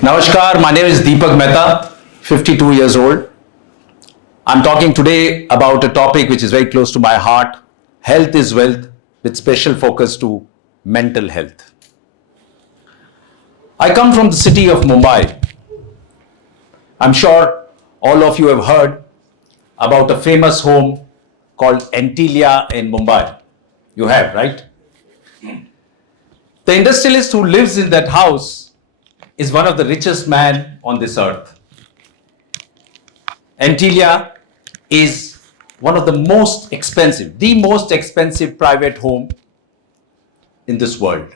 Namaskar, my name is Deepak Mehta, 52 years old. I'm talking today about a topic which is very close to my heart. Health is wealth, with special focus to mental health. I come from the city of Mumbai. I'm sure all of you have heard about a famous home called Antilia in Mumbai. You have, right? The industrialist who lives in that house is one of the richest men on this earth. Antilia is one of the most expensive private home in this world.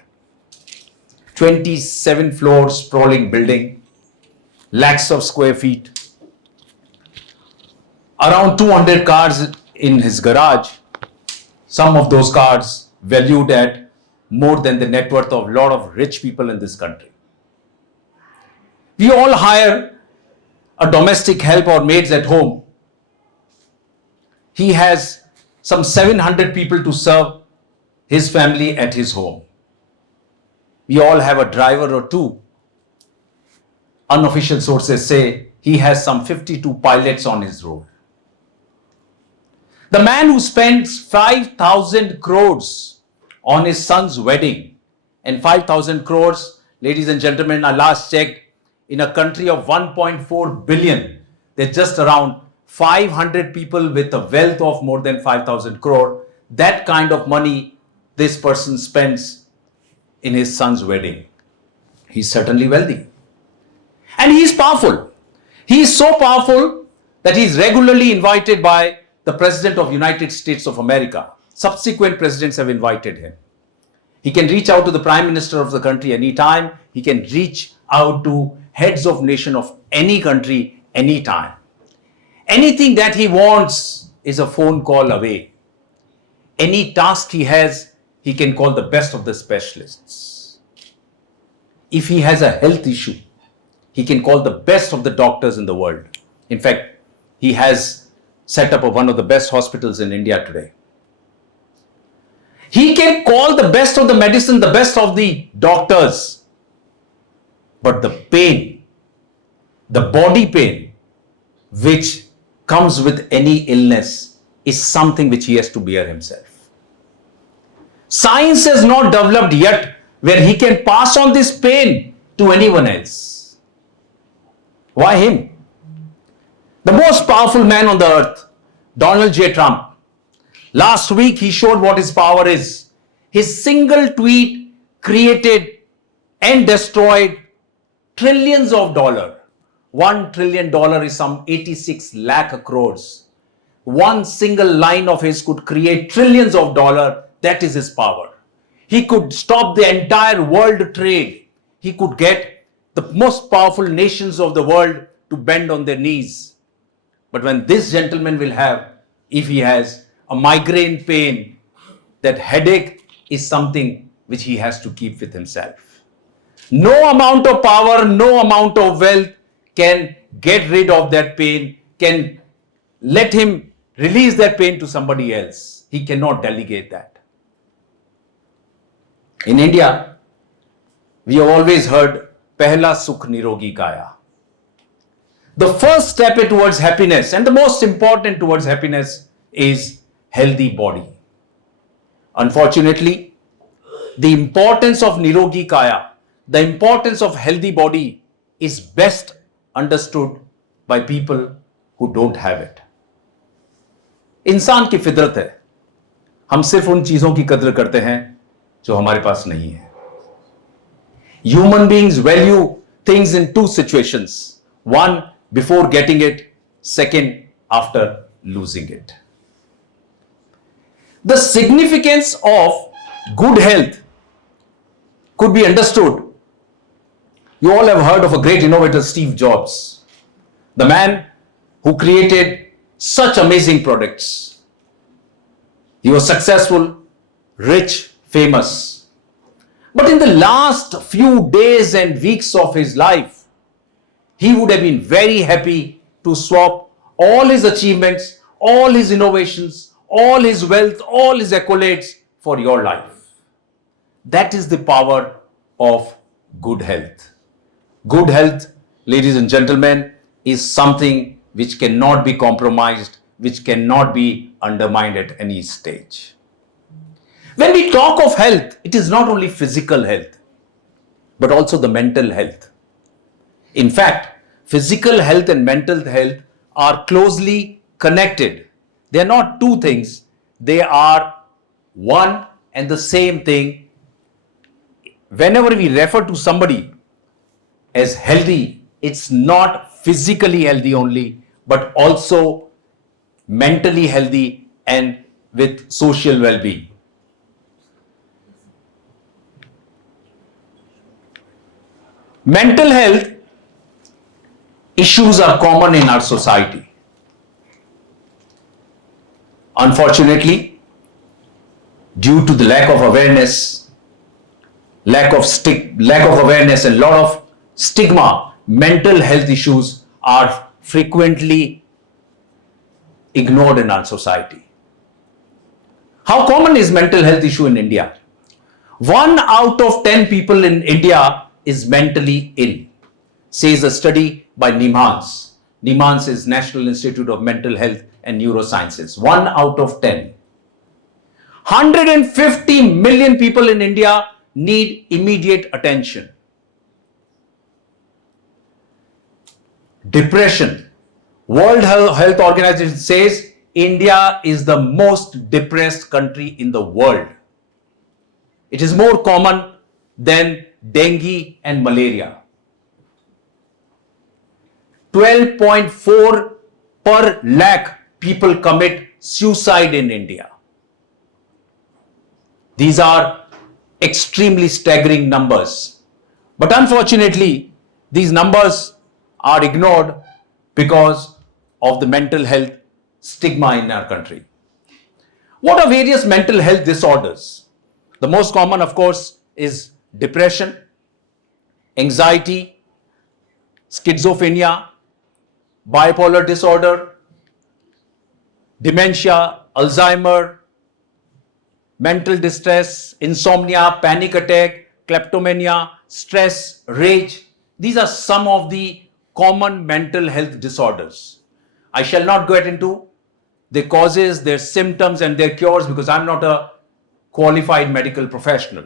27 floors, sprawling building, lakhs of square feet, around 200 cars in his garage, some of those cars valued at more than the net worth of a lot of rich people in this country. We all hire a domestic help or maids at home. He has some 700 people to serve his family at his home. We all have a driver or two. Unofficial sources say he has some 52 pilots on his road. The man who spends 5,000 crores on his son's wedding, and 5,000 crores, ladies and gentlemen, I last checked, in a country of 1.4 billion, there's just around 500 people with a wealth of more than 5,000 crore. That kind of money this person spends in his son's wedding. He's certainly wealthy. And he's powerful. He is so powerful that he's regularly invited by the President of the United States of America. Subsequent presidents have invited him. He can reach out to the Prime Minister of the country anytime. He can reach out to heads of nation of any country anytime. Anything that he wants is a phone call away. Any task he has, he can call the best of the specialists. If he has a health issue, he can call the best of the doctors in the world. In fact, he has set up one of the best hospitals in India today. He can call the best of the medicine, the best of the doctors. But the pain, the body pain, which comes with any illness, is something which he has to bear himself. Science has not developed yet where he can pass on this pain to anyone else. Why him? The most powerful man on the earth, Donald J. Trump. Last week he showed what his power is. His single tweet created and destroyed trillions of dollars. $1 trillion is some 86 lakh crores. One single line of his could create trillions of dollars. That is his power. He could stop the entire world trade. He could get the most powerful nations of the world to bend on their knees. But when this gentleman will have, if he has a migraine pain, that headache is something which he has to keep with himself. No amount of power, no amount of wealth can get rid of that pain, can let him release that pain to somebody else. He cannot delegate that. In India, we have always heard, Pehla Sukh Nirogi Kaya. The first step towards happiness and the most important towards happiness is healthy body. Unfortunately, the importance of Nirogi Kaya, the importance of healthy body is best understood by people who don't have it. इंसान की फितरत है, हम सिर्फ उन चीजों की कद्र करते हैं जो हमारे पास नहीं है. Human beings value things in two situations. One, before getting it. Second, after losing it. The significance of good health could be understood. You all have heard of a great innovator, Steve Jobs, the man who created such amazing products. He was successful, rich, famous. But in the last few days and weeks of his life, he would have been very happy to swap all his achievements, all his innovations, all his wealth, all his accolades for your life. That is the power of good health. Good health, ladies and gentlemen, is something which cannot be compromised, which cannot be undermined at any stage. When we talk of health, it is not only physical health, but also the mental health. In fact, physical health and mental health are closely connected. They are not two things, they are one and the same thing. Whenever we refer to somebody as healthy, it's not physically healthy only, but also mentally healthy and with social well-being. Mental health issues are common in our society. Unfortunately, due to the lack of awareness, lack of awareness and lot of stigma, mental health issues are frequently ignored in our society. How common is mental health issue in India? 1 out of 10 people in India is mentally ill, says a study by NIMHANS. NIMHANS is National Institute of Mental Health and Neurosciences. 1 out of 10. 150 million people in India need immediate attention. Depression. World Health Organization says India is the most depressed country in the world. It is more common than dengue and malaria. 12.4 per lakh people commit suicide in India. These are extremely staggering numbers. But unfortunately, these numbers are ignored because of the mental health stigma in our country. What are various mental health disorders? The most common, of course, is depression, anxiety, schizophrenia, bipolar disorder, dementia, Alzheimer, mental distress, insomnia, panic attack, kleptomania, stress, rage. These are some of the common mental health disorders. I shall not get into their causes, their symptoms and their cures because I'm not a qualified medical professional.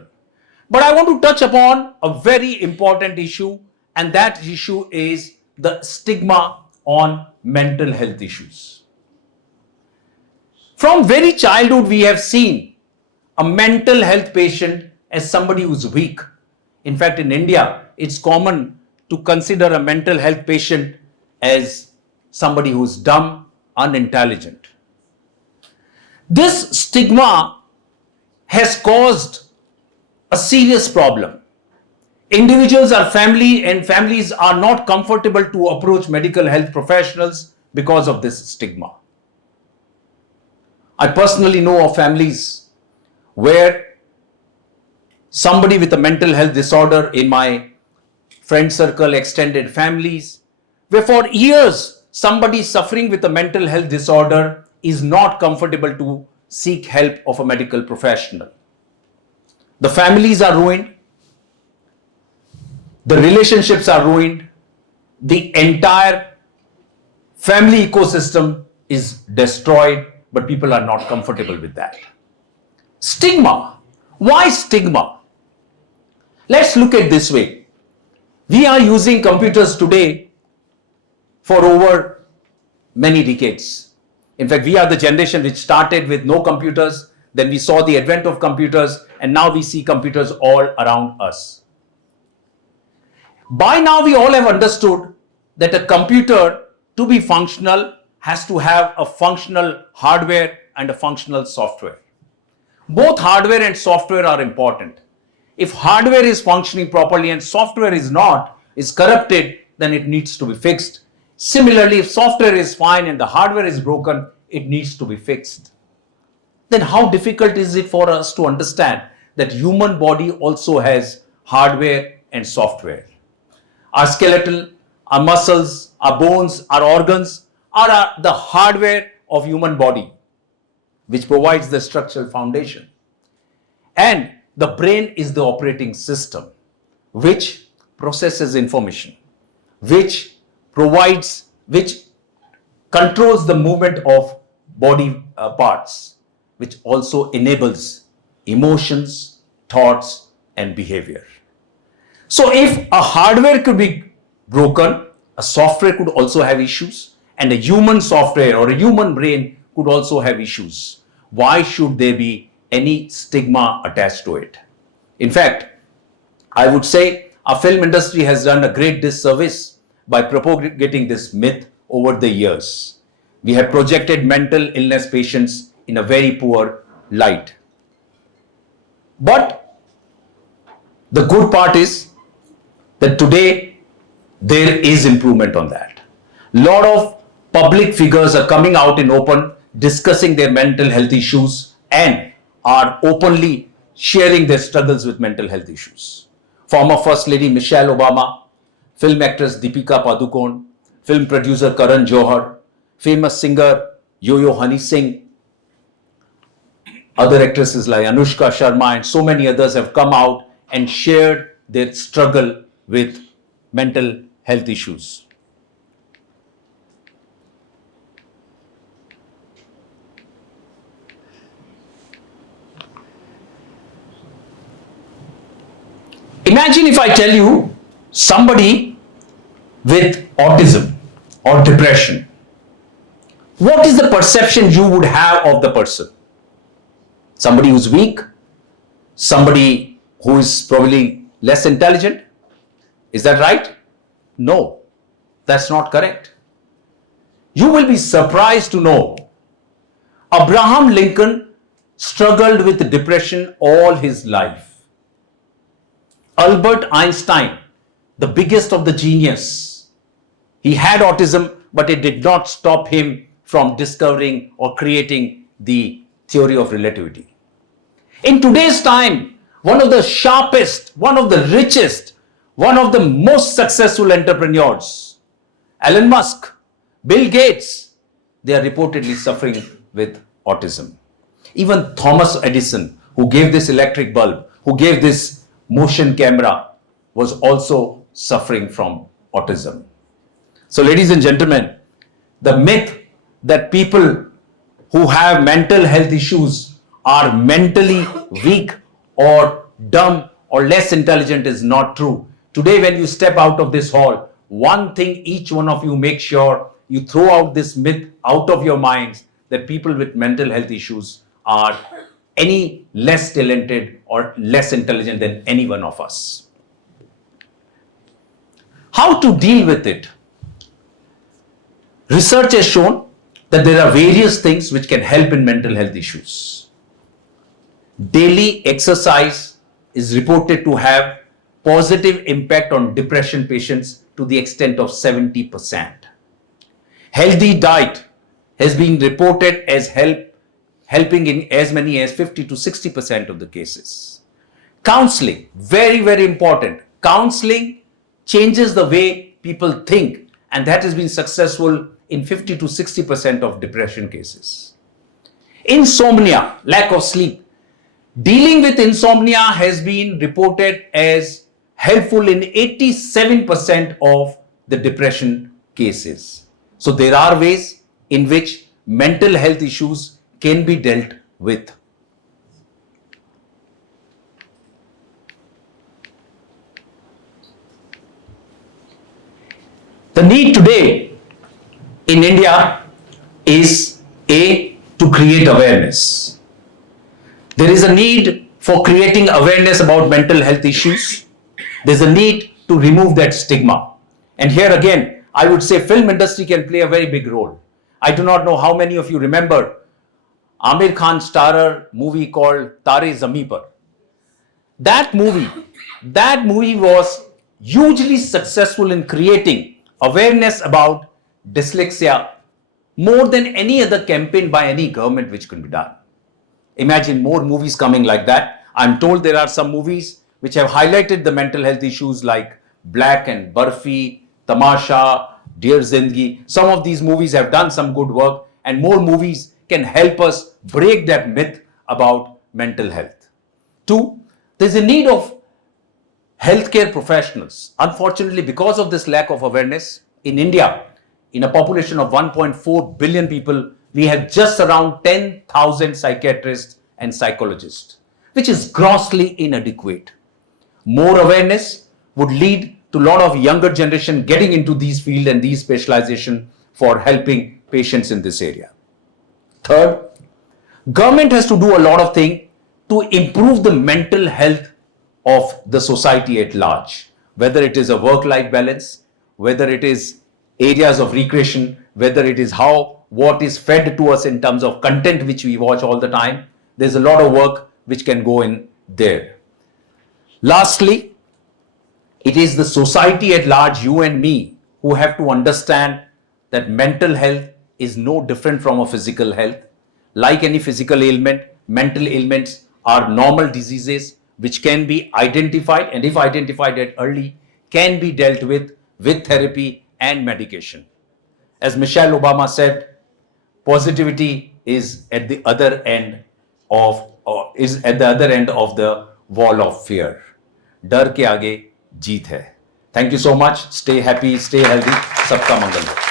But I want to touch upon a very important issue, and that issue is the stigma on mental health issues. From very childhood, we have seen a mental health patient as somebody who's weak. In fact, in India, it's common to consider a mental health patient as somebody who's dumb, unintelligent. This stigma has caused a serious problem. Individuals or families are not comfortable to approach medical health professionals because of this stigma. I personally know of families where somebody with a mental health disorder in my friend circle, extended families, where for years somebody suffering with a mental health disorder is not comfortable to seek help of a medical professional. The families are ruined, the relationships are ruined, the entire family ecosystem is destroyed, but people are not comfortable with that. Stigma. Why stigma? Let's look at this way. We are using computers today for over many decades. In fact, we are the generation which started with no computers, then we saw the advent of computers, and now we see computers all around us. By now, we all have understood that a computer, to be functional, has to have a functional hardware and a functional software. Both hardware and software are important. If hardware is functioning properly and software is not, is corrupted, then it needs to be fixed. Similarly, if software is fine and the hardware is broken, it needs to be fixed. Then how difficult is it for us to understand that human body also has hardware and software? Our skeletal, our muscles, our bones, our organs are the hardware of human body, which provides the structural foundation. And the brain is the operating system, which processes information, which which controls the movement of body parts, which also enables emotions, thoughts, and behavior. So if a hardware could be broken, a software could also have issues, and a human software or a human brain could also have issues. Why should there be any stigma attached to it? In fact, I would say our film industry has done a great disservice by propagating this myth over the years. We have projected mental illness patients in a very poor light. But the good part is that today there is improvement on that. A lot of public figures are coming out in open, discussing their mental health issues and are openly sharing their struggles with mental health issues. Former First Lady Michelle Obama, film actress Deepika Padukone, film producer Karan Johar, famous singer Yo-Yo Honey Singh, other actresses like Anushka Sharma and so many others have come out and shared their struggle with mental health issues. Imagine if I tell you somebody with autism or depression, what is the perception you would have of the person? Somebody who's weak, somebody who is probably less intelligent. Is that right? No, that's not correct. You will be surprised to know Abraham Lincoln struggled with depression all his life. Albert Einstein, the biggest of the genius, he had autism, but it did not stop him from discovering or creating the theory of relativity. In today's time, one of the sharpest, one of the richest, one of the most successful entrepreneurs, Elon Musk, Bill Gates, they are reportedly suffering with autism. Even Thomas Edison, who gave this electric bulb, who gave this motion camera, was also suffering from autism. So, ladies and gentlemen, the myth that people who have mental health issues are mentally weak or dumb or less intelligent is not true. Today, when you step out of this hall, one thing each one of you make sure you throw out this myth out of your minds that people with mental health issues are any less talented or less intelligent than any one of us. How to deal with it? Research has shown that there are various things which can help in mental health issues. Daily exercise is reported to have positive impact on depression patients to the extent of 70%. Healthy diet has been reported as helping in as many as 50 to 60% of the cases. Counseling, very, very important. Counseling changes the way people think, and that has been successful in 50 to 60% of depression cases. Insomnia, lack of sleep. Dealing with insomnia has been reported as helpful in 87% of the depression cases. So there are ways in which mental health issues can be dealt with. The need today in India is to create awareness. There is a need for creating awareness about mental health issues. There's a need to remove that stigma. And here again, I would say film industry can play a very big role. I do not know how many of you remember Amir Khan starrer movie called Tare Zameen Par. That movie was hugely successful in creating awareness about dyslexia more than any other campaign by any government which could be done. Imagine more movies coming like that. I'm told there are some movies which have highlighted the mental health issues like Black and Barfi, Tamasha, Dear Zindagi. Some of these movies have done some good work, and more movies can help us break that myth about mental health. Two, there's a need of Healthcare professionals, unfortunately, because of this lack of awareness, in India, in a population of 1.4 billion people, we have just around 10,000 psychiatrists and psychologists, which is grossly inadequate. More awareness would lead to a lot of younger generation getting into these fields and these specialization for helping patients in this area. Third, government has to do a lot of things to improve the mental health of the society at large, whether it is a work-life balance, whether it is areas of recreation, whether it is what is fed to us in terms of content which we watch all the time. There's a lot of work which can go in there. Lastly, it is the society at large, you and me, who have to understand that mental health is no different from a physical health. Like any physical ailment, mental ailments are normal diseases which can be identified, and if identified at early, can be dealt with therapy and medication. As Michelle Obama said, positivity is at the other end of the wall of fear. डर के आगे जीत है. Thank you so much. Stay happy, stay healthy. सबका मंगल हो.